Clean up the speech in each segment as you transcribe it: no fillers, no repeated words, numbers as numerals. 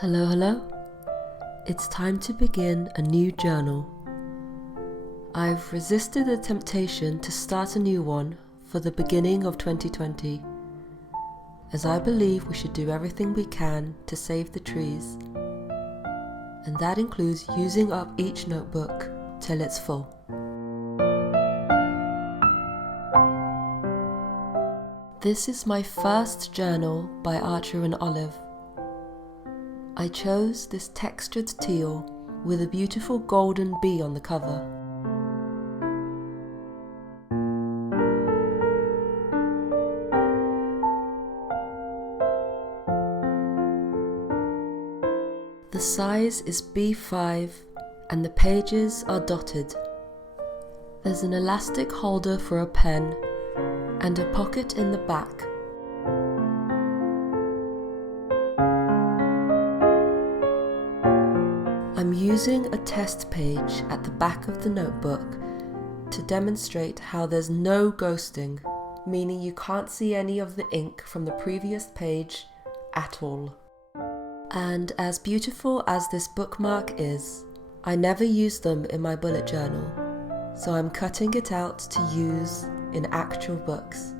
Hello, hello. It's time to begin a new journal. I've resisted the temptation to start a new one for the beginning of 2020, as I believe we should do everything we can to save the trees, and that includes using up each notebook till it's full. This is my first journal by Archer and Olive. I chose this textured teal with a beautiful golden bee on the cover. The size is B5 and the pages are dotted. There's an elastic holder for a pen and a pocket in the back. I'm using a test page at the back of the notebook to demonstrate how there's no ghosting, meaning you can't see any of the ink from the previous page at all. And as beautiful as this bookmark is, I never use them in my bullet journal, so I'm cutting it out to use in actual books.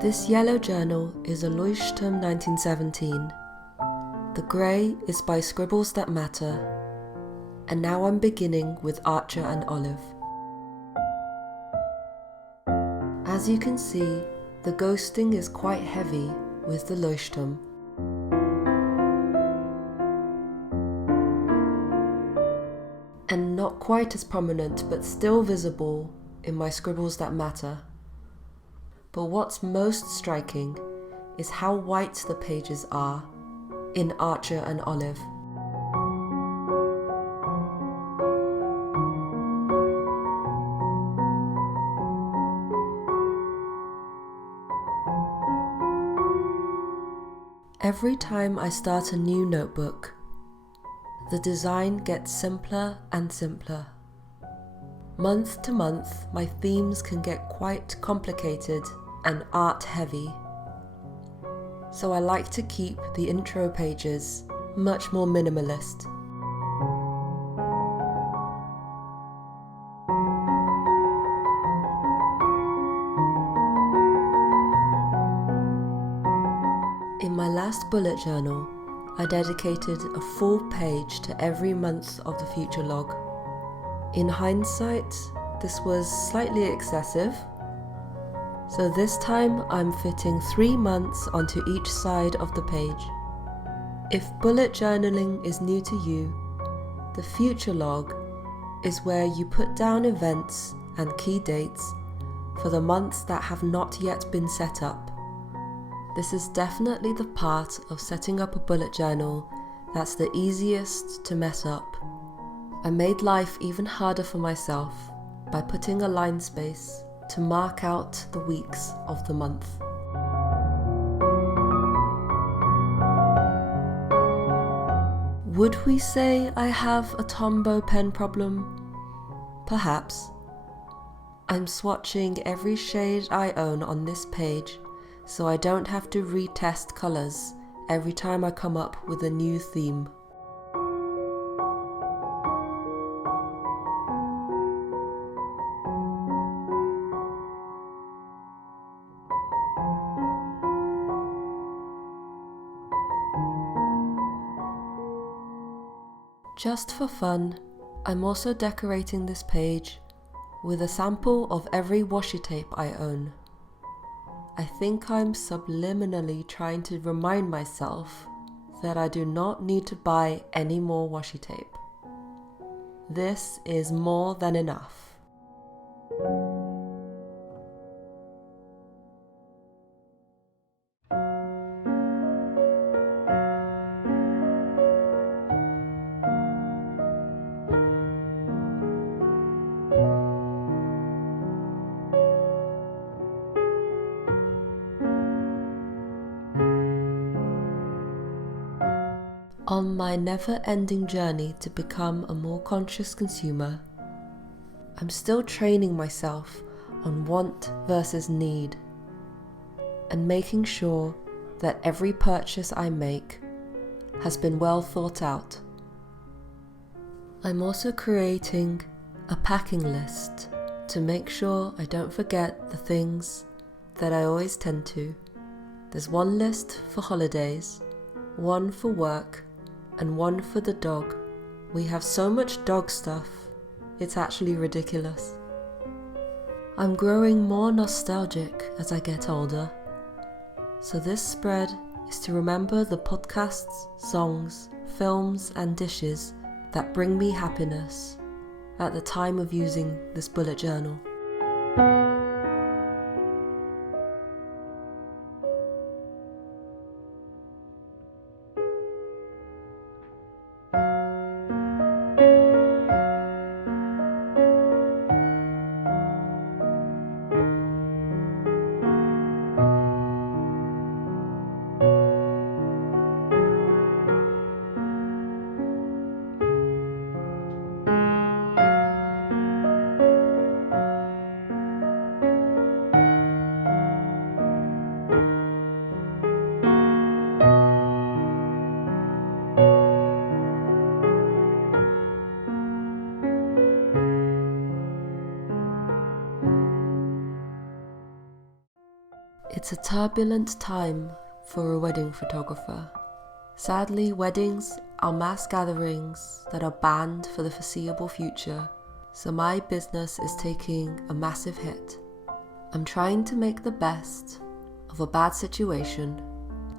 This yellow journal is a Leuchtturm 1917. The grey is by Scribbles That Matter, and now I'm beginning with Archer and Olive. As you can see, the ghosting is quite heavy with the Leuchtturm. And not quite as prominent but still visible in my Scribbles That Matter. But what's most striking is how white the pages are in Archer and Olive. Every time I start a new notebook, the design gets simpler and simpler. Month to month, my themes can get quite complicated and art heavy. So I like to keep the intro pages much more minimalist. In my last bullet journal, I dedicated a full page to every month of the future log. In hindsight, this was slightly excessive, so this time I'm fitting 3 months onto each side of the page. If bullet journaling is new to you, the future log is where you put down events and key dates for the months that have not yet been set up. This is definitely the part of setting up a bullet journal that's the easiest to mess up. I made life even harder for myself by putting a line space to mark out the weeks of the month. Would we say I have a Tombow pen problem? Perhaps. I'm swatching every shade I own on this page, so I don't have to retest colours every time I come up with a new theme. Just for fun, I'm also decorating this page with a sample of every washi tape I own. I think I'm subliminally trying to remind myself that I do not need to buy any more washi tape. This is more than enough. On my never-ending journey to become a more conscious consumer, I'm still training myself on want versus need. and making sure that every purchase I make has been well thought out. I'm also creating a packing list to make sure I don't forget the things that I always tend to. There's one list for holidays, one for work, and one for the dog. We have so much dog stuff, it's actually ridiculous. I'm growing more nostalgic as I get older, so this spread is to remember the podcasts, songs, films, and dishes that bring me happiness at the time of using this bullet journal. It's a turbulent time for a wedding photographer. Sadly, weddings are mass gatherings that are banned for the foreseeable future, so my business is taking a massive hit. I'm trying to make the best of a bad situation.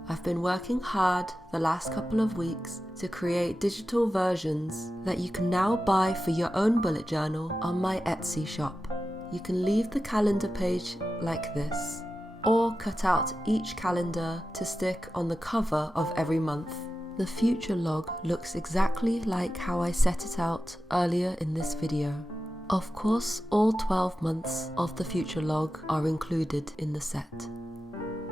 I've been working hard the last couple of weeks to create digital versions that you can now buy for your own bullet journal on my Etsy shop. You can leave the calendar page like this, or cut out each calendar to stick on the cover of every month. The future log looks exactly like how I set it out earlier in this video. Of course, all 12 months of the future log are included in the set.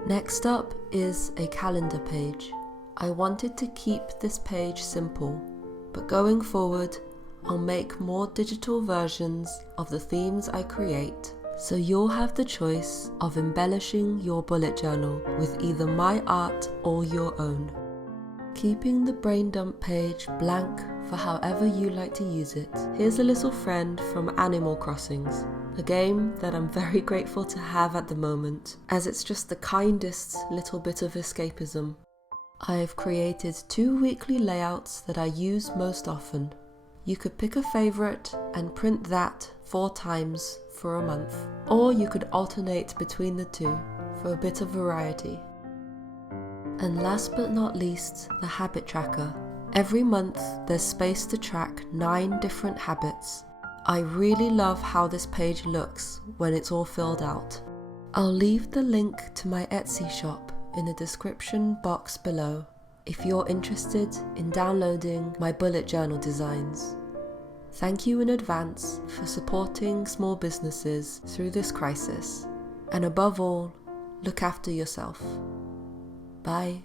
Next up is a calendar page. I wanted to keep this page simple, but going forward, I'll make more digital versions of the themes I create, so you'll have the choice of embellishing your bullet journal with either my art or your own. Keeping the brain dump page blank for however you like to use it. Here's a little friend from Animal Crossings, a game that I'm very grateful to have at the moment, as it's just the kindest little bit of escapism. I've created 2 weekly layouts that I use most often. You could pick a favourite and print that 4 times for a month, or you could alternate between the two for a bit of variety. And last but not least, the habit tracker. Every month there's space to track 9 different habits. I really love how this page looks when it's all filled out. I'll leave the link to my Etsy shop in the description box below if you're interested in downloading my bullet journal designs. Thank you in advance for supporting small businesses through this crisis. And above all, look after yourself. Bye.